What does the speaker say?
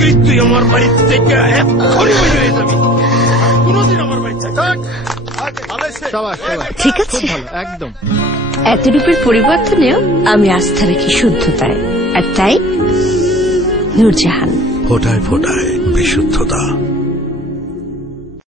আজকেই তুই আমার বাড়ির থেকে এক্ষুনি বের হয়ে যাবি, কোনোদিন আমার বাড়ি ঠিক আছে, একদম। এত রূপের পরিবর্তনেও আমি আস্থা রাখি শুদ্ধতায়, আর তাই নূরজাহান। ফোটায় ফোটায় বিশুদ্ধতা।